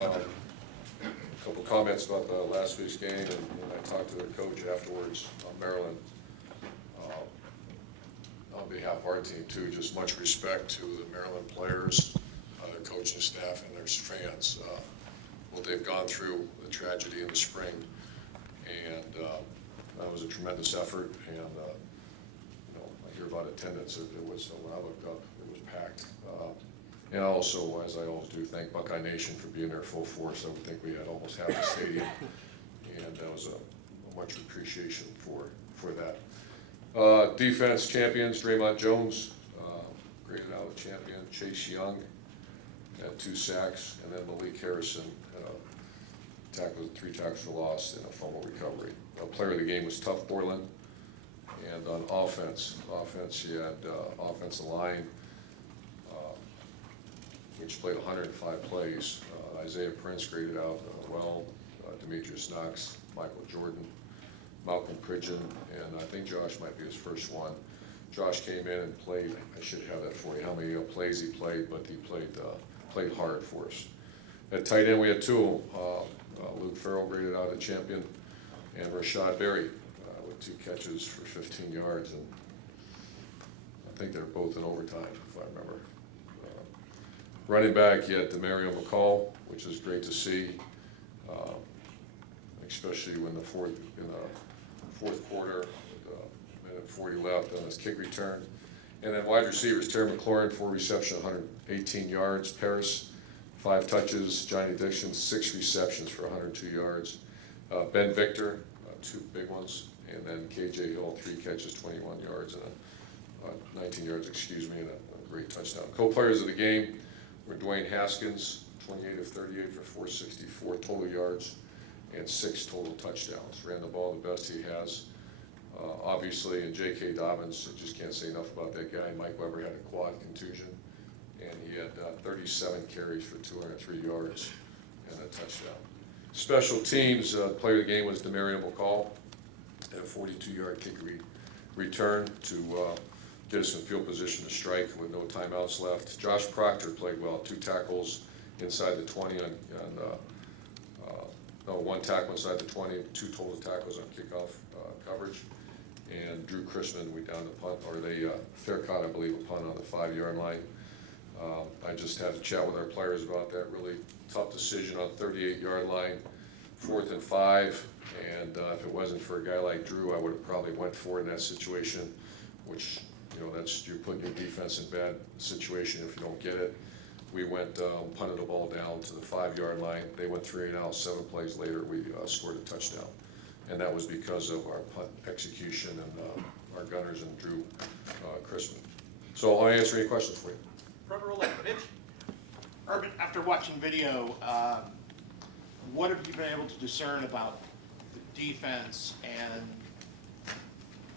A couple comments about the last week's game, and I talked to their coach afterwards, Maryland. On behalf of our team too, just much respect to the Maryland players, their coaching staff, and their fans. What they've gone through, the tragedy in the spring, and that was a tremendous effort. And I hear about attendance. It was when I looked up, it was packed. And also, as I always do, thank Buckeye Nation for being there full force. I would think we had almost half the stadium, and that was a much appreciation for that. Defense champions, Draymond Jones, graded out a champion. Chase Young had 2 sacks, and then Malik Harrison had 3 tackles for loss and a fumble recovery. Player of the game was Tough Borland. And on offense, you had offensive line, which played 105 plays. Isaiah Prince graded out well, Demetrius Knox, Michael Jordan, Malcolm Pridgeon, and I think Josh might be his first one. Josh came in and played, I should have that for you, how many plays he played, but he played hard for us. At tight end, we had 2 of them. Luke Farrell graded out a champion, and Rashad Berry with 2 catches for 15 yards, and I think they're both in overtime, if I remember. Running back, you had Demario McCall, which is great to see, especially when in the fourth quarter, with a minute 40 left on his kick return. And then wide receivers, Terry McLaurin, 4 receptions, 118 yards. Paris, 5 touches. Johnny Dixon, 6 receptions for 102 yards. Ben Victor, 2 big ones. And then KJ Hill, 3 catches, 21 yards, and 19 yards, and a great touchdown. Co-players of the game were Dwayne Haskins, 28 of 38 for 464 total yards and 6 total touchdowns. Ran the ball the best he has. Obviously, and J.K. Dobbins, I just can't say enough about that guy. Mike Weber had a quad contusion, and he had 37 carries for 203 yards and a touchdown. Special teams, player of the game was Demario McCall, at a 42-yard kick return to get us in field position to strike with no timeouts left. Josh Proctor played well, 2 tackles inside the 20 1 tackle inside the 20, 2 total tackles on kickoff coverage. And Drew Chrisman, we downed a punt, or they fair caught, I believe, a punt on the 5-yard line. I just had to chat with our players about that really tough decision on 38-yard line, 4th and 5. And if it wasn't for a guy like Drew, I would have probably went for it in that situation, which, that's, you're putting your defense in bad situation if you don't get it. We went, punted the ball down to the 5-yard line. They went 3 and out. 7 plays later, we scored a touchdown. And that was because of our punt execution and our gunners and Drew Chrisman. So I'll answer any questions for you. Front row left, Mitch. Urban, after watching video, what have you been able to discern about the defense and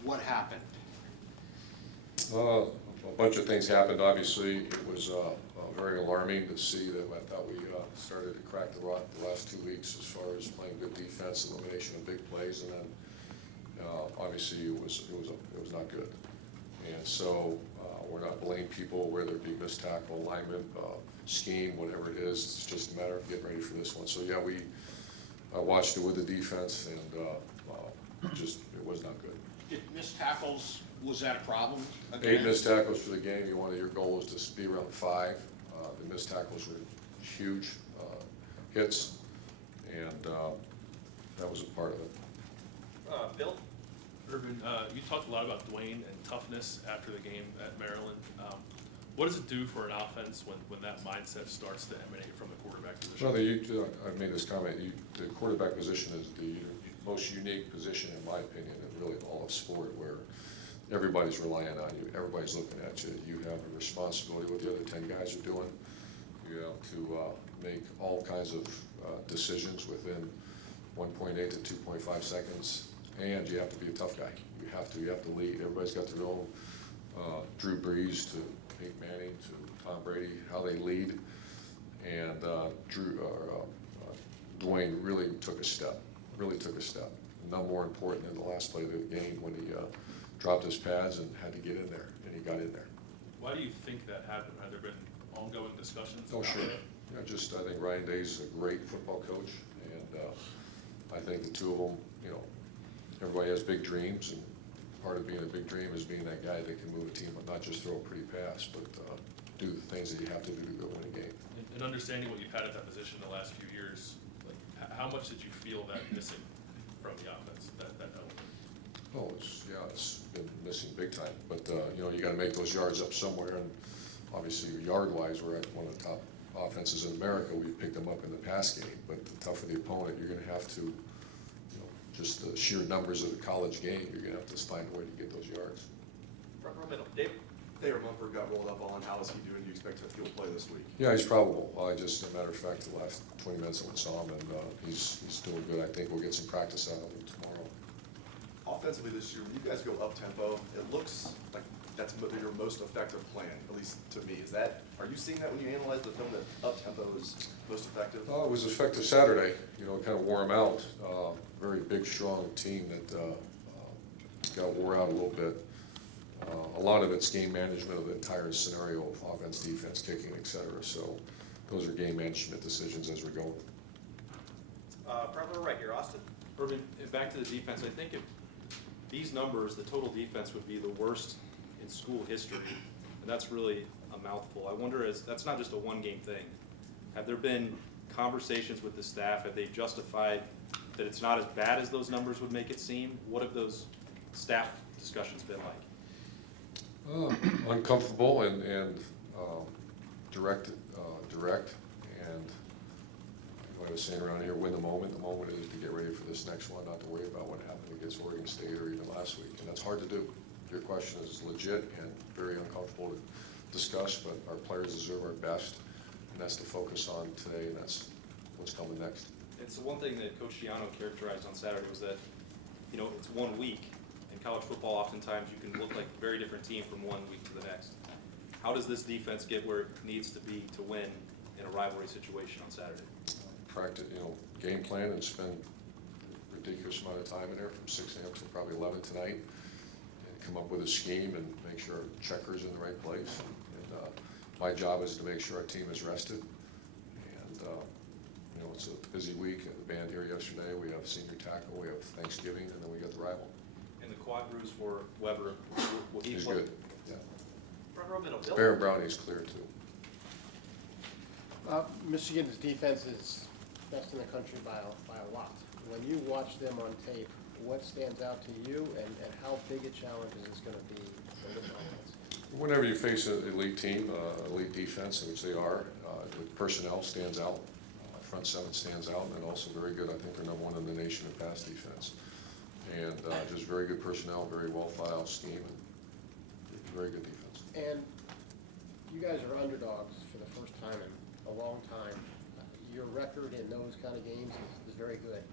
what happened? A bunch of things happened. Obviously, it was very alarming to see that I thought we started to crack the rock the last 2 weeks as far as playing good defense, elimination of big plays, and then obviously it was not good. And so we're not blaming people, whether it be missed tackle, alignment, scheme, whatever it is. It's just a matter of getting ready for this one. So yeah, we watched it with the defense, and it was not good. Did missed tackles, was that a problem? 8 missed tackles for the game. Your goal was to be around 5. The missed tackles were huge hits, and that was a part of it. Bill? Urban, you talked a lot about Dwayne and toughness after the game at Maryland. What does it do for an offense when that mindset starts to emanate from the quarterback position? Well, I've made this comment. The quarterback position is the most unique position, in my opinion, in really all of sport, where everybody's relying on you. Everybody's looking at you. You have a responsibility what the other 10 guys are doing. You have to make all kinds of decisions within 1.8 to 2.5 seconds, and you have to be a tough guy. You have to lead. Everybody's got their own Drew Brees to Peyton Manning to Tom Brady, how they lead, and Dwayne really took a step. None more important than the last play of the game when he dropped his pads and had to get in there, and he got in there. Why do you think that happened? Have there been ongoing discussions? Oh, sure. I think Ryan Day's a great football coach, and I think the two of them, everybody has big dreams, and part of being a big dream is being that guy that can move a team, but not just throw a pretty pass, but do the things that you have to do to go win a game. And understanding what you've had at that position the last few years, like, how much did you feel that missing from the offense, that element? Oh, it's been missing big time, but, you gotta make those yards up somewhere, and obviously yard-wise, we're at one of the top offenses in America. We've picked them up in the pass game, but the tougher the opponent, you're gonna have to, just the sheer numbers of the college game, you're gonna have to find a way to get those yards. Front row middle, Dave? Thayer Mumford got rolled up on. How is he doing? Do you expect that he'll play this week? Yeah, he's probable. As a matter of fact, the last 20 minutes I went saw him, and he's doing good. I think we'll get some practice out of him tomorrow. Offensively this year, when you guys go up-tempo, it looks like that's your most effective plan, at least to me. Are you seeing that when you analyze the film, that up-tempo is most effective? It was effective Saturday. It kind of wore him out. Very big, strong team that got wore out a little bit. A lot of it's game management of the entire scenario of offense, defense, kicking, et cetera. So those are game management decisions as we're going. Front row right here, Austin. Urban, back to the defense, I think if these numbers, the total defense would be the worst in school history, and that's really a mouthful. I wonder, that's not just a one-game thing. Have there been conversations with the staff? Have they justified that it's not as bad as those numbers would make it seem? What have those staff discussions been like? Uncomfortable and direct, and like I was saying around here, win the moment. The moment is to get ready for this next one, not to worry about what happened against Oregon State or even last week, and that's hard to do. Your question is legit and very uncomfortable to discuss, but our players deserve our best, and that's the focus on today, and that's what's coming next. It's the one thing that Coach Giano characterized on Saturday was that, it's 1 week. In college football, oftentimes you can look like a very different team from 1 week to the next. How does this defense get where it needs to be to win in a rivalry situation on Saturday? Practice, game plan and spend a ridiculous amount of time in there from 6 a.m. to probably 11 tonight, and come up with a scheme and make sure our checker's in the right place. And my job is to make sure our team is rested. And it's a busy week at the band here yesterday. We have senior tackle, we have Thanksgiving, and then we got the rival. And the quad bruise for Weber, will he He's play? good, yeah. Front row middle, Bill? Baron Brownie's clear too. Michigan's defense is best in the country by a lot. When you watch them on tape, what stands out to you, and how big a challenge is this going to be for this offense? Whenever you face an elite team, elite defense, which they are, the personnel stands out, front seven stands out, and also very good. I think they're #1 in the nation in pass defense. And just very good personnel, very well thought out scheme, and very good defense. And you guys are underdogs for the first time in a long time. Your record in those kind of games is very good.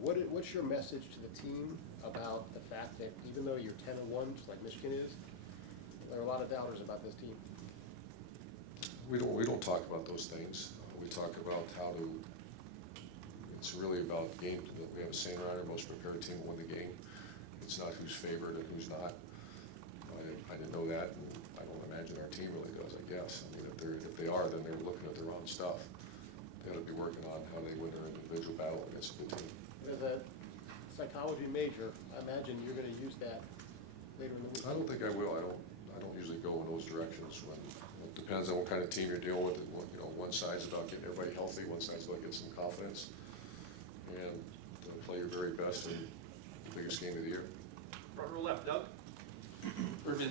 What's your message to the team about the fact that even though you're 10-1, just like Michigan is, there are a lot of doubters about this team? We don't talk about those things. We talk about how to. It's really about game. We have a saying around here: most prepared team will win the game. It's not who's favored and who's not. I didn't know that, and I don't imagine our team really does. I guess. I mean, if they are, then they're looking at their own stuff. They ought to be working on how they win their individual battle against a good team. As a psychology major, I imagine you're going to use that later in the week. I don't think I will. I don't usually go in those directions. It depends on what kind of team you're dealing with. One side's about getting everybody healthy. One side's about getting some confidence, and play your very best in the biggest game of the year. Front row left, Doug? Urban,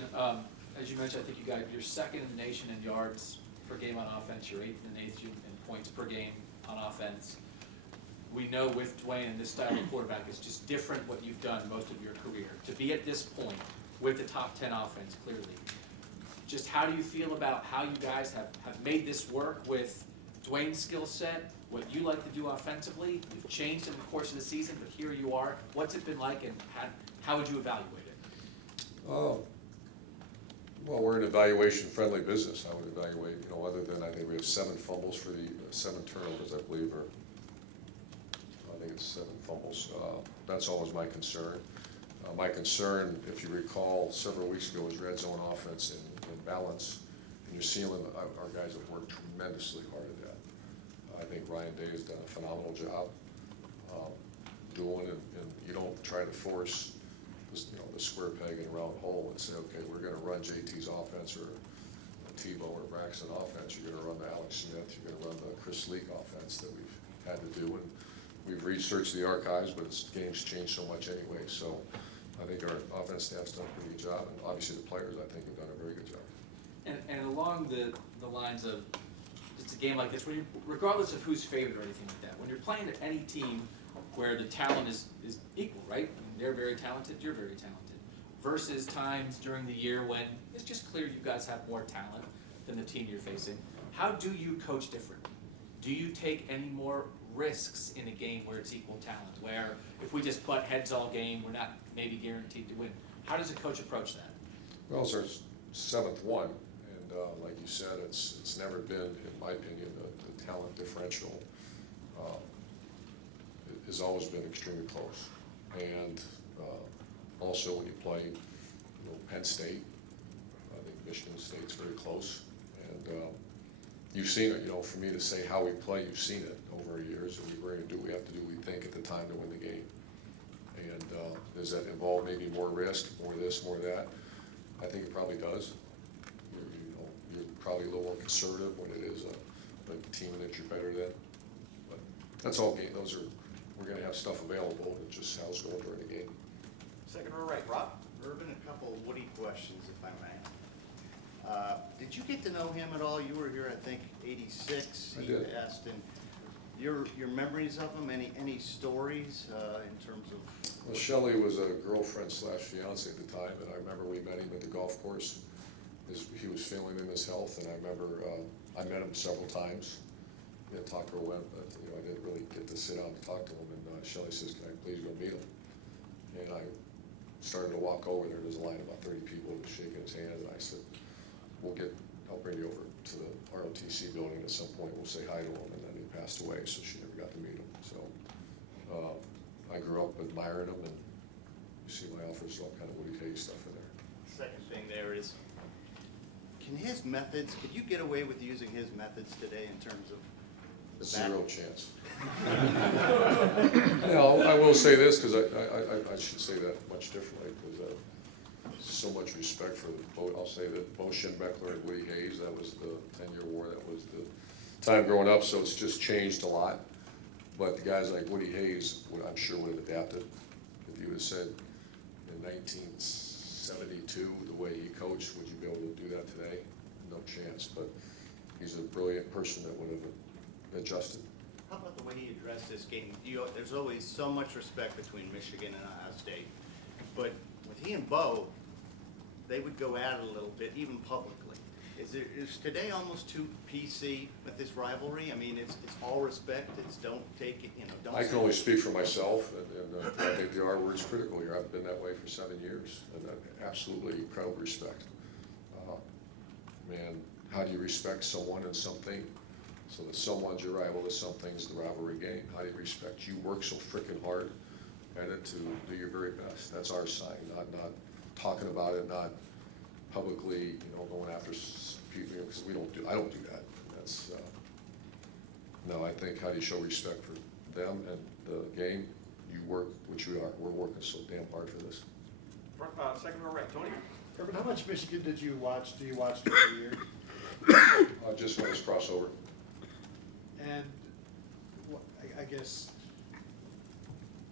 as you mentioned, I think you're second in the nation in yards per game on offense. You're 8th in the nation in points per game on offense. We know with Dwayne and this style of quarterback, it's just different what you've done most of your career. To be at this point with the top 10 offense, clearly. Just how do you feel about how you guys have made this work with Dwayne's skill set, what you like to do offensively? You've changed in the course of the season, but here you are. What's it been like, and how would you evaluate it? Well, we're an evaluation-friendly business. I would evaluate, other than I think we have 7 fumbles for the 7 turnovers, I believe, or I think it's 7 fumbles. That's always my concern. My concern, if you recall, several weeks ago was red zone offense and balance. And you're seeing our guys have worked tremendously hard at that. I think Ryan Day has done a phenomenal job doing it, and you don't try to force this, the square peg in a round hole and say, okay, we're gonna run JT's offense or Tebow or Braxton offense. You're gonna run the Alex Smith, you're gonna run the Chris Leak offense that we've had to do. And we've researched the archives, but the game's changed so much anyway. So I think our offense staff's done a pretty good job, and obviously the players, I think, have done a very good job. And along the lines of, it's a game like this, where you, regardless of who's favored or anything like that, when you're playing at any team where the talent is equal, right? I mean, they're very talented, you're very talented, versus times during the year when it's just clear you guys have more talent than the team you're facing. How do you coach differently? Do you take any more risks in a game where it's equal talent, where if we just butt heads all game, we're not maybe guaranteed to win? How does a coach approach that? Well, it's our seventh one, and like you said, it's never been, in my opinion, the talent differential has always been extremely close. And also when you play, Penn State, I think Michigan State's very close, and you've seen it. For me to say how we play, you've seen it over the years, and we're going to do what we have to do, we think, at the time to win the game. And does that involve maybe more risk, more this, more that? I think it probably does. You're probably a little more conservative when it is a team that you're better than. But that's all game. We're going to have stuff available. It's just how it's going during the game. Second row right, Rob. Urban, a couple of Woody questions, if I may. Did you get to know him at all? You were here, I think, '86. I did. Asked, and your memories of him, any stories in terms of? Well, Shelley was a girlfriend / fiance at the time, and I remember we met him at the golf course. He was failing in his health, and I remember I met him several times. We had talked for a while, but I didn't really get to sit down and talk to him. And Shelley says, "Can I please go meet him?" And I started to walk over there. There's a line of about 30 people shaking his hand, and I said, I'll bring you over to the ROTC building at some point. We'll say hi to him. And then he passed away, so she never got to meet him. So I grew up admiring him, and you see my office, all kind of Woody Hayes stuff in there. Second thing there is, could you get away with using his methods today in terms of the bat? Zero chance. I will say this, because I should say that much differently, because so much respect for I'll say that Bo Schembechler and Woody Hayes, that was the 10-year war, that was the time growing up, so it's just changed a lot. But the guys like Woody Hayes, I'm sure would have adapted. If you would have said in 1972, the way he coached, would you be able to do that today? No chance, but he's a brilliant person that would have adjusted. How about the way he addressed this game? There's always so much respect between Michigan and Ohio State, but with he and Bo, they would go at it a little bit, even publicly. Is today almost too PC with this rivalry? I mean, it's all respect. It's don't take it, don't. I can only speak for myself, and I think the R word's critical here. I've been that way for 7 years, and absolutely incredible respect. Man, how do you respect someone and something? So that someone's your rival, that something's the rivalry game. How do you respect? You work so freaking hard at it to do your very best. That's our side, not talking about it, not publicly, going after people, because I don't do that. That's no. I think how do you show respect for them and the game? You work, which we are. We're working so damn hard for this. Second row right, Tony. Urban, how much Michigan did you watch? Do you watch every year? Just when it's crossover. And I guess,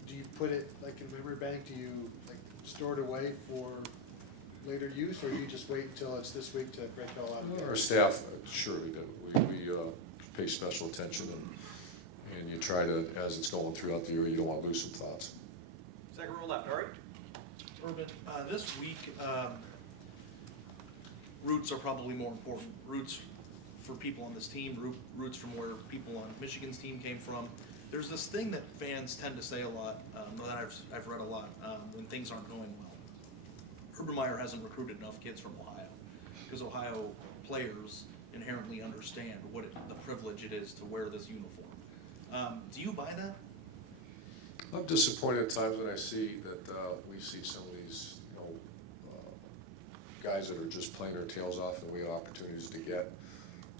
do you put it like in a memory bank? Do you like store it away for later use, or do you just wait until it's this week to break it all out? Our staff surely do. We pay special attention, and you try to, as it's going throughout the year, you don't want to lose some thoughts. Second row left, Ari. Urban, this week, roots are probably more important. Roots for people on this team, roots from where people on Michigan's team came from. There's this thing that fans tend to say a lot, that I've read a lot, when things aren't going well. Urban Meyer hasn't recruited enough kids from Ohio, because Ohio players inherently understand the privilege it is to wear this uniform. Do you buy that? I'm disappointed at times when I see that we see some of these, guys that are just playing their tails off and we have opportunities to get.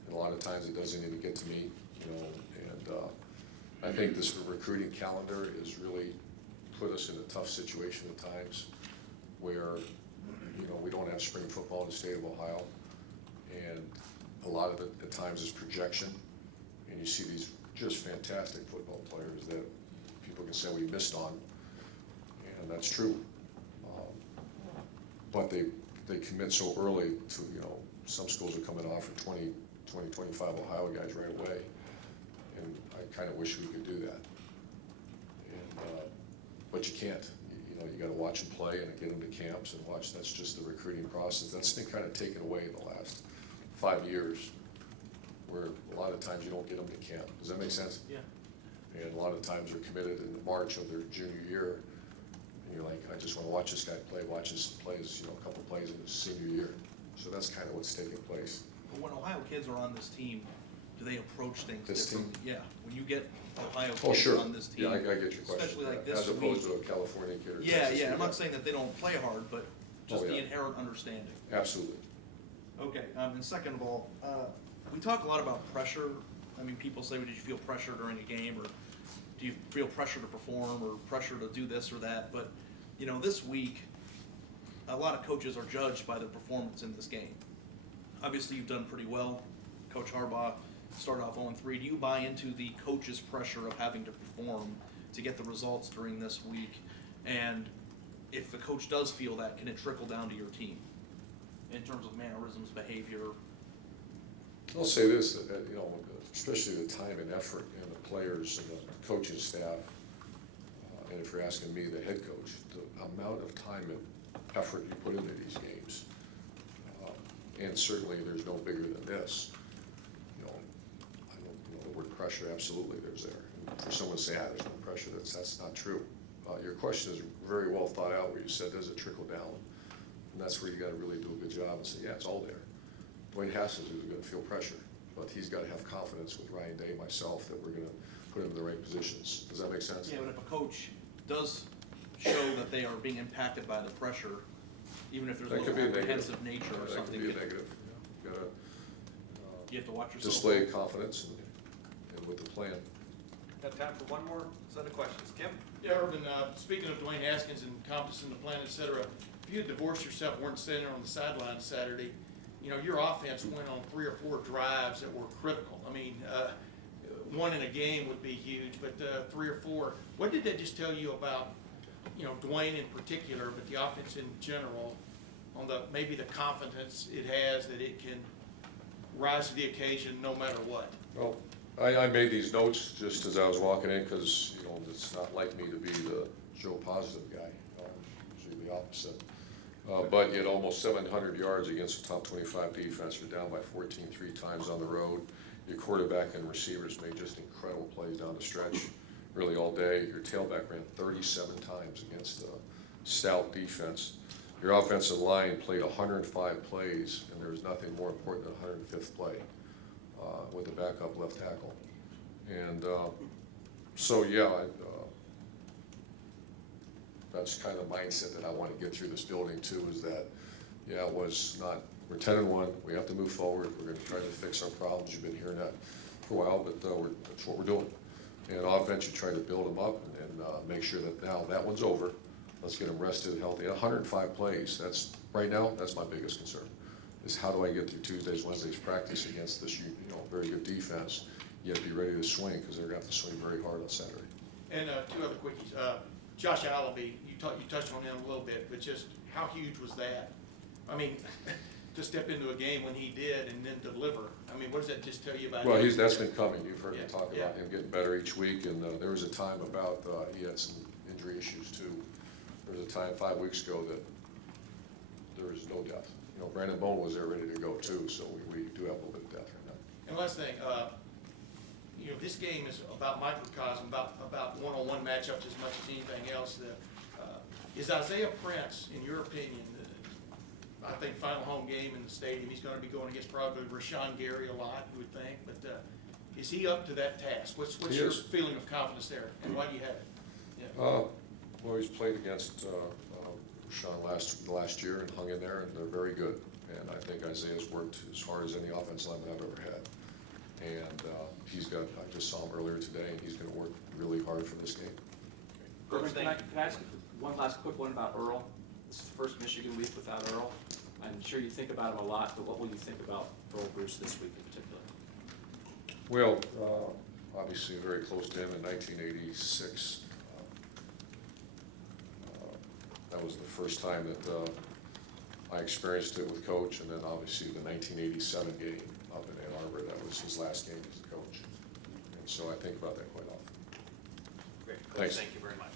And a lot of times it doesn't even get to me, you know, and I think this recruiting calendar has really put us in a tough situation at times where, you know, we don't have spring football in the state of Ohio. And a lot of it at times is projection. And you see these just fantastic football players that people can say we missed on, and that's true. But they commit so early to, you know, some schools are coming off for 25 Ohio guys right away. And I kind of wish we could do that. And, but you can't. You know, you got to watch them play and get them to camps and watch. That's just the recruiting process. That's been kind of taken away in the last 5 years, where a lot of times you don't get them to camp. Does that make sense? Yeah. And a lot of times they're committed in March of their junior year, and you're like, I just want to watch this guy play, watch his plays, you know, a couple plays in his senior year. So that's kind of what's taking place. But when Ohio kids are on this team, do they approach things This team? differently? Yeah, when you get Ohio Oh, kids sure. on this team. Yeah, I get your question. Especially like Yeah, this as opposed week. to a California kid or Yeah, Texas yeah, kid. I'm not saying that they don't play hard, but just Oh, the yeah. inherent understanding. Absolutely. Okay, and second of all, we talk a lot about pressure. I mean, people say, well, did you feel pressure during a game, or do you feel pressure to perform, or pressure to do this or that? But, you know, this week, a lot of coaches are judged by their performance in this game. Obviously, you've done pretty well. Coach Harbaugh started off 0-3. Do you buy into the coach's pressure of having to perform to get the results during this week? And if the coach does feel that, can it trickle down to your team in terms of mannerisms, behavior? I'll say this, that, you know, especially the time and effort and the players and the coaching staff, and if you're asking me, the head coach, the amount of time and effort you put into these games, and certainly there's no bigger than this. You know, I don't, you know, the word pressure, absolutely there's there. And for someone to say, there's no pressure, that's not true. Your question is very well thought out, where you said, does it trickle down? And that's where you gotta really do a good job and say, yeah, it's all there. Dwayne Haskins is gonna feel pressure, but he's gotta have confidence with Ryan Day, myself, that we're gonna put him in the right positions. Does that make sense? Yeah, but if a coach does show that they are being impacted by the pressure, even if there's a That could little be a negative. apprehensive nature or That something, could be a you negative. You gotta you have to watch yourself. display confidence and with the plan. Got time for one more set of questions. Kim? Yeah, Urban, speaking of Dwayne Haskins and confidence in the plan, et cetera, if you had divorced yourself, weren't standing on the sideline Saturday, you know, your offense went on 3 or 4 drives that were critical. I mean, one in a game would be huge, but 3 or 4. What did that just tell you about, you know, Dwayne in particular, but the offense in general, on the maybe the confidence it has that it can rise to the occasion no matter what? Well, I made these notes just as I was walking in, because, you know, it's not like me to be the Joe Positive guy. Usually the opposite. But you had almost 700 yards against the top 25 defense. You're down by 14 3 times on the road. Your quarterback and receivers made just incredible plays down the stretch, really all day. Your tailback ran 37 times against a stout defense. Your offensive line played 105 plays, and there was nothing more important than 105th play with the backup left tackle. And so, yeah, that's kind of the mindset that I want to get through this building too, is that, yeah, it was not, we're 10-1, we have to move forward, we're gonna try to fix our problems, you've been hearing that for a while, but that's what we're doing. And offense, you try to build them up and make sure that now that one's over, let's get them rested, healthy. 105 plays, that's, right now, that's my biggest concern, is how do I get through Tuesdays, Wednesdays practice against this, you know, very good defense, yet be ready to swing, because they're gonna have to swing very hard on Saturday. And 2 other quickies. Josh Allaby, you touched on him a little bit, but just how huge was that? I mean, to step into a game when he did and then deliver. I mean, what does that just tell you about him? Well, that's been coming. You've heard me Yeah, talk yeah. about him getting better each week, and there was a time about, he had some injury issues too. There was a time 5 weeks ago that there was no depth. You know, Brandon Bone was there ready to go too, so we do have a little bit of depth right now. And last thing, you know, this game is about microcosm, about one-on-one matchups as much as anything else. Is Isaiah Prince, in your opinion, I think final home game in the stadium, he's going to be going against probably Rashawn Gary a lot, you would think, but is he up to that task? What's He your is. feeling of confidence there, and why do you have it? Yeah. Well, he's played against Sean last year and hung in there, and they're very good. And I think Isaiah's worked as hard as any offensive lineman I've ever had. And I just saw him earlier today, and he's gonna work really hard for this game. Urban, Coach, can I thank ask one last quick one about Earl? This is the first Michigan week without Earl. I'm sure you think about him a lot, but what will you think about Earl Bruce this week in particular? Well, obviously very close to him in 1986. That was the first time that I experienced it with Coach, and then obviously the 1987 game up in Ann Arbor, that was his last game as a coach. And so I think about that quite often. Great. Coach, Thanks. thank you very much.